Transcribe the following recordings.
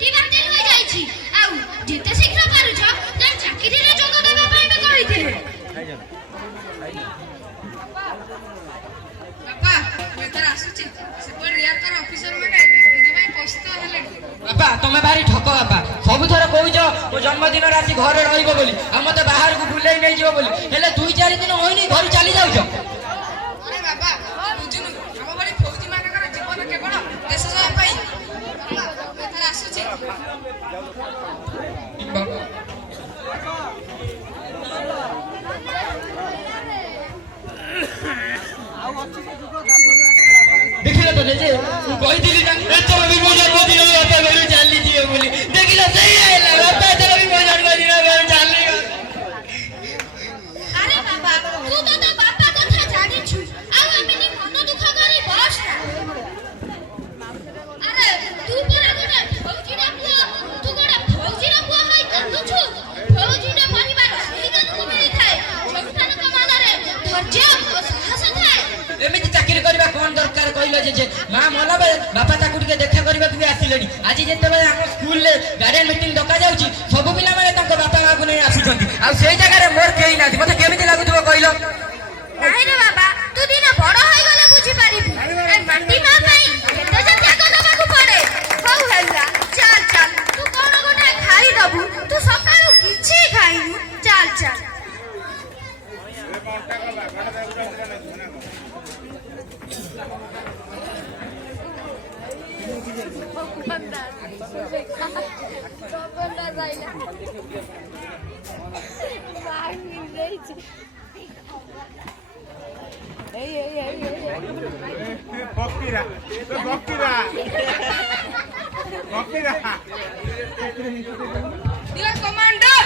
ଟି ବାତିଲ ହୋଇ ଯାଇଛି ଆଉ ଯେତେ ଶୀଘ୍ର ପାରୁଛ ନା ଚାକିରିରେ ଯୋଗ ଦେବା ପାଇଁ ବି କହିଥିଲେ। ବାପା ବେତର ଆସୁଛି ସେପଟେ ରିଆକ୍ଟର ଅଫିସର ମାନେ ଏଥିପାଇଁ ପସ୍ତ ହେଲେଣି। ବାପା ତମେ ଭାରି ଠକ ବାପା, ସବୁଥର କହୁଛ ମୋ ଜନ୍ମଦିନରେ ଆସି ଘରେ ରହିବ ବୋଲି ଆଉ ମତେ ବାହାରକୁ ବୁଲେଇ ନେଇଯିବ ବୋଲି, ହେଲେ 2-4 ଦିନ ହୋଇନି ଘରୁ ଚାଲି ଯାଉଛ। ଆରେ ବାବା ବୁଝୁନୁ ଆମ ଭଳି ଫୌଜି ମାନଙ୍କର ଜୀବନ କେବଳ ଦେଶ ସେବା ପାଇଁ। ବାପା ବେତର ଆସୁଛି। ଦେଖିଲ ତ ଜେଜେ, ମୁଁ କହିଥିଲି ନା ଏଥର ବି ମୋ ଜନ୍ମଦିନ ବାପା ଘରୁ ଚାଲିଯିବ ବୋଲି, ଦେଖିଲ ସେଇ ହେଲା ବାପା ଏଥର ବି ମୋ ଜନ୍ମଦିନ ଘରୁ ଚାଲିଗଲେ। ଆରେ ବାବା ତୁ ତ ତୋ ବାପା କଥା ଜାଣିଛୁ ଆଉ ଏମିତି ମନ ଦୁଃଖ କରି ବସ ନା। ଆରେ ତୁ ପରା ଗୋଟେ ଫୌଜିର ପୁଅ, ତୁ ଗୋଟେ ଫୌଜିର ପୁଅ ହୋଇ କାନ୍ଦୁଛୁ। ଫୌଜିର ପରିବାର ଶହୀଦଙ୍କୁ ମିଳିଥାଏ ଯୋଉମାନଙ୍କ ମନରେ ଧୈର୍ଯ୍ୟ ଓ ସାହସ ଥାଏ। ଏମିତି ଚାକିରି କରିବା କଣ ଦରକାର କହିଲ ଜେଜେ? ମା ମଲା ବେଳେ ବାପା ତାକୁ ଟିକେ ଦେଖା କରିବାକୁ ବି ଆସିଲେଣି। ଆଜି ଯେତେବେଳେ ଆମ ସ୍କୁଲରେ ଗାର୍ଡିଆନ ମିଟିଂ ଡକାଯାଉଛି ସବୁ ପିଲାମାନେ ତାଙ୍କ ବାପା ମାଆକୁ ନେଇ ଆସୁଛନ୍ତି ଆଉ ସେଇ ଜାଗାରେ ମୋର କେହି ନାହାନ୍ତି, ମତେ କେମିତି ଲାଗୁଥିବ କହିଲ? ନାଇଁରେ ବାବା ତୁ ଦିନ ବଡ ହୋଇଗଲେ ବୁଝିପାରିବୁ ଏ ମାଟି ମା ପାଇଁ କେତେ ଯେ ତ୍ୟାଗ ଦେବାକୁ ପଡେ। ହଉ ହେଲା ଚାଲ ଚାଲ ତୁ କଣ ଗୋଟେ ଖାଇଦବୁ, ତୁ ସକାଳୁ କିଛି ଖାଇନୁ, ଚାଲ ଚାଲ। ডিয়ার কমান্ডার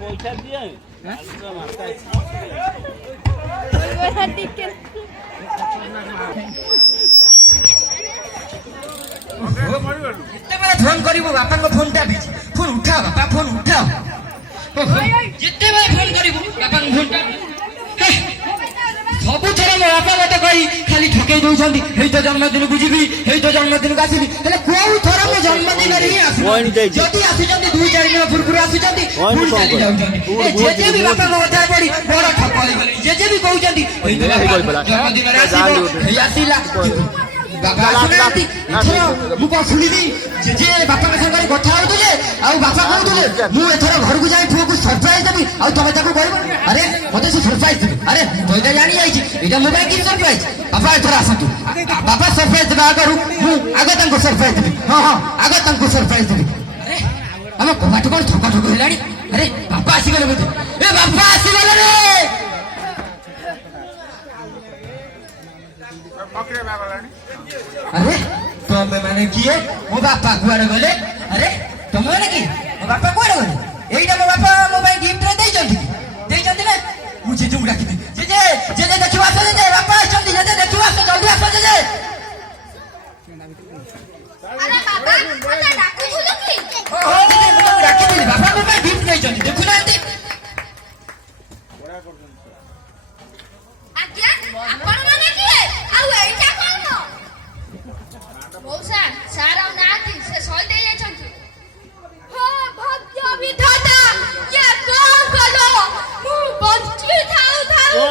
পয়সা দিয়ে ଯେତେବେଳେ ଫୋନ କରିବୁ ବାପାଙ୍କ ଫୋନଟା ବିଜି, ଫୋନ ଉଠାଅ ବାପା ଫୋନ ଉଠାଅ। ଯେତେବେଳେ ଫୋନ କରିବୁ ବାପାଙ୍କ ଫୋନଟା ସବୁଥର ମୋ ବାପା ମତେ କହି ଖାଲି ଠକେଇ ଦଉଛନ୍ତି, ଏଇ ତ ଜନ୍ମଦିନକୁ ଯିବି, ଏଇ ତ ଜନ୍ମଦିନକୁ ଆସିବି, ହେଲେ କୋଉ ଥର ମୋ ଜନ୍ମଦିନରେ ହିଁ ଆସୁଛନ୍ତି। ଯଦି ଆସୁଛନ୍ତି 2-4 ଦିନ ପୂର୍ବରୁ ଆସୁଛନ୍ତି ପୁଣି ଚାଲି ଯାଉଛନ୍ତି। ଜେଜେ ବି ବାପାଙ୍କ କଥାରେ ପଡି ବଡ ଠକ ହେଇଗଲେଣି। ଜେଜେ ବି କହୁଛନ୍ତି ଜନ୍ମଦିନରେ ଆସିବ, ଏଇ ଆସିଲା ବାପା ଆସୁନାହାନ୍ତି। ଏଥର ମୁଁ କଣ ଶୁଣିଲି ଜେଜେ ବାପାଙ୍କ ସାଙ୍ଗରେ କଥା ହଉଥିଲେ ଆଉ ବାପା କହୁଥିଲେ ମୁଁ ଏଥର ଘରକୁ ଯାଇ ପୁଅକୁ ସରପ୍ରାଇଜ ଦେବି ଆଉ ତମେ ତାକୁ କହିବ ଆରେ ମତେ ସେ ସରପ୍ରାଇଜ ଦେବି। ଆରେ ମୁଁ ଏଇଟା ଜାଣି ଯାଇଛି ଏଇଟା ମୋ ପାଇଁ କି ସରପ୍ରାଇଜ। ବାପା ଏଥର ଆସନ୍ତୁ, ବାପା ସରପ୍ରାଇଜ ଦେବା ଆଗରୁ ମୁଁ ଆଗ ତାଙ୍କୁ ସରପ୍ରାଇଜ ଦେବି। ହଁ ହଁ ଆଗ ତାଙ୍କୁ ସରପ୍ରାଇଜ ଦେବି। ଆରେ ଆମ କବାଟ କଣ ଠକ ଠକ ହେଲାଣି? ଆରେ ବାପା ଆସିଗଲେ ବୋଧେ, ଏ ବାପା ଆସିଗଲେ ରେ। আরে তুমি মানে কিয়ে? মো বাপা কুয়াড়ে গলে? আরে তুমি মানে কি? মো বাপা কুয়াড়ে গলে? এইটা মো বাপা মো ভাই গিফট রে দেইছন্তি। দেইছন্তি না? মু জেজে ডাকি দি। জেজে জেজে দেখিব আস জেজে, বাপা আসছন্তি, জেজে দেখিব আস, জলদি আস জেজে। আরে বাবা মতে ডাকুছুলু কি? ও জেজে মু ডাকি দি, বাপা মো ভাই গিফট দেইছন্তি, দেখু নাহান্তি? আজ্ঞা আপন মানে কিয়ে ଆଉ ଏଇଟା କଣ? ମଉସା ସାର୍ ଆଉ ନାହାନ୍ତି, ସେ ଶହୀଦ ହେଇଯାଇଛନ୍ତି। ହଁ ଭାଗ୍ୟ ବିଧାତା, ଇଏ କଣ କଲ? ମୁଁ ବଞ୍ଚି ଥାଉ ଥାଉ ମୋ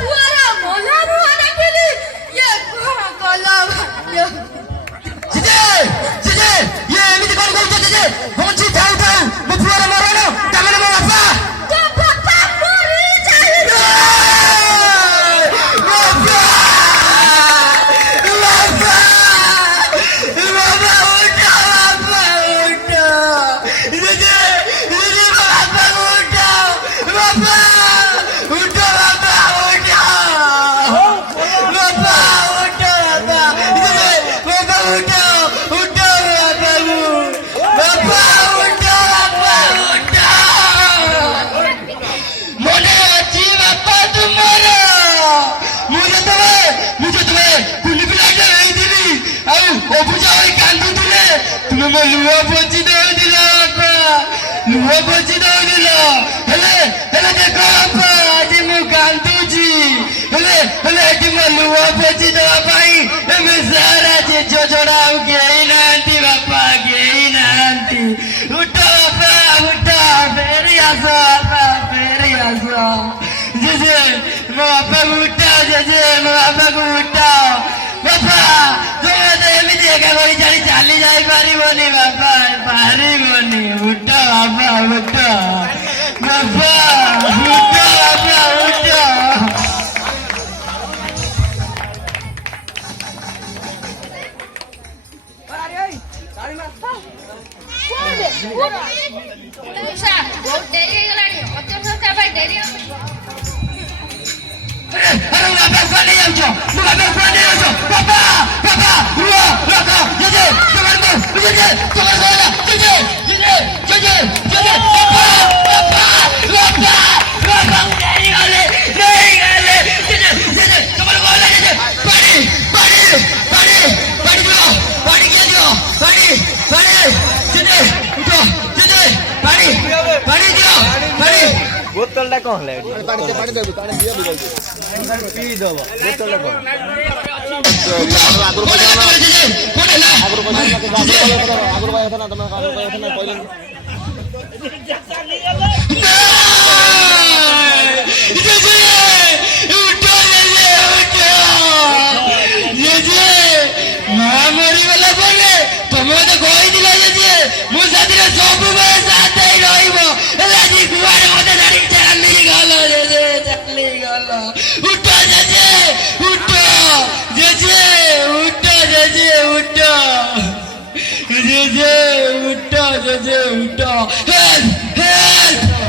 ପୁଅର ମନ ମୁହଁ ଦେଖିଲି, ଇଏ କଣ କଲ? ଜେଜେ ଜେଜେ ଇଏ ଏମିତି କଣ କହୁଛ ଜେଜେ? ବଞ୍ଚି ଥାଉ ଥାଉ ମୋ ପୁଅର ମରଣ, ତାମାନେ ମୋ ବାପା ତୋ ବାପା ମରି ଯାଇଛନ୍ତି। ଲୁହ ପୋଛି ଦଉଥିଲ ବାପା, ଲୁହ ପୋଛି ଦଉଥିଲ। ପୁଅ ପୋଛି ଦେବା ପାଇଁ ଏବେ ସାରା ଜେଜ ଛଡା ଆଉ କେହି ନାହାନ୍ତି ବାପା, କେହି ନାହାନ୍ତି। ଉଠ ବାପା ଉଠ, ଫେରି ଆସ ବାପା, ଫେରି ଆସ। ଜେଜେ ମୋ ବାପାକୁ ଉଠାଅ, ଜେଜେ ମୋ ବାପାକୁ ଉଠାଅ। ବାପା ତମେ ତ ଏମିତି ଏକା କରି ଛାଡ଼ି ଚାଲି ଯାଇପାରିବନି ବାପା, ପାରିବନି। ଉଠ ବାପା ଉଠ, ବାପା ଉଠ, ବାପା ଉଠ। ମଉସା, ବହୁତ ଡେରି ହେଇଗଲାଣି, ଅତ୍ୟନ୍ତ ତା ପାଇଁ ଡେରି ହବ। अरे बाबा को नहीं जाऊँ मैं बाबा को नहीं जाऊँ बाबा बाबा रुआ रुका जजे तुम्हारे को जजे तुम्हारे को ना जजे जजे जजे जजे बाबा बाबा बाबा बाबा नहीं गाले जजे जजे तुम्हारे को ना जजे पानी पानी पानी पानी दो पानी क्या दो पानी पानी जजे उठो जजे पानी पानी दो पानी बोतलटा कौन ले पानी दे पानी दिया बुझाई पी दब बोतलटा कौन आगुर पैसा ना आगुर पैसा ना तुम आगुर पैसा ना पहिले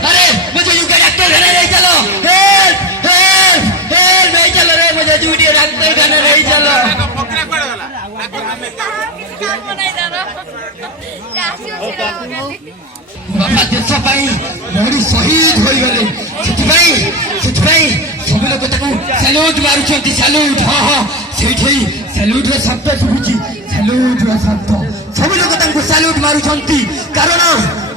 अरे मुझे यूके डॉक्टर खाने नहीं चलो, हेल्प हेल्प हेल्प नहीं चलो रे, मुझे यूके डॉक्टर खाने नहीं चलो। बाबा देश पाई मोरी शहीद होई गले, ସେଥିପାଇଁ ସବୁ ଲୋକ ତାକୁ ସାଲ୍ୟୁଟ ମାରୁଛନ୍ତି, ସାଲ୍ୟୁଟ। ହଁ ହଁ ସେଇଠି ସାଲ୍ୟୁଟର ଶବ୍ଦ ଶୁଭୁଛି, ସାଲ୍ୟୁଟର ଶବ୍ଦ। ସବୁ ଲୋକ ତାଙ୍କୁ ସାଲ୍ୟୁଟ ମାରୁଛନ୍ତି କାରଣ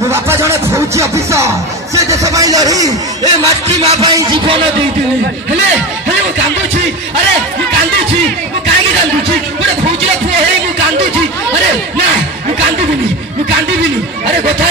ମୋ ବାପା ଜଣେ ଫୌଜି ଅଫିସର, ସେ ଦେଶ ପାଇଁ ଲଢ଼ି ଏ ମାଟି ମା ପାଇଁ ଜୀବନ ଦେଇଥିଲେ। ହେଲେ ହେଲେ ମୁଁ କାନ୍ଦୁଛି, ଆରେ ମୁଁ କାନ୍ଦୁଛି, ମୁଁ କାହିଁକି କାନ୍ଦୁଛି? ଗୋଟେ ଫୌଜିର ପୁଅ ହେଇ ମୁଁ କାନ୍ଦୁଛି। ଆରେ ନା ମୁଁ କାନ୍ଦିବିନି, ମୁଁ କାନ୍ଦିବିନି। ଆରେ କଥା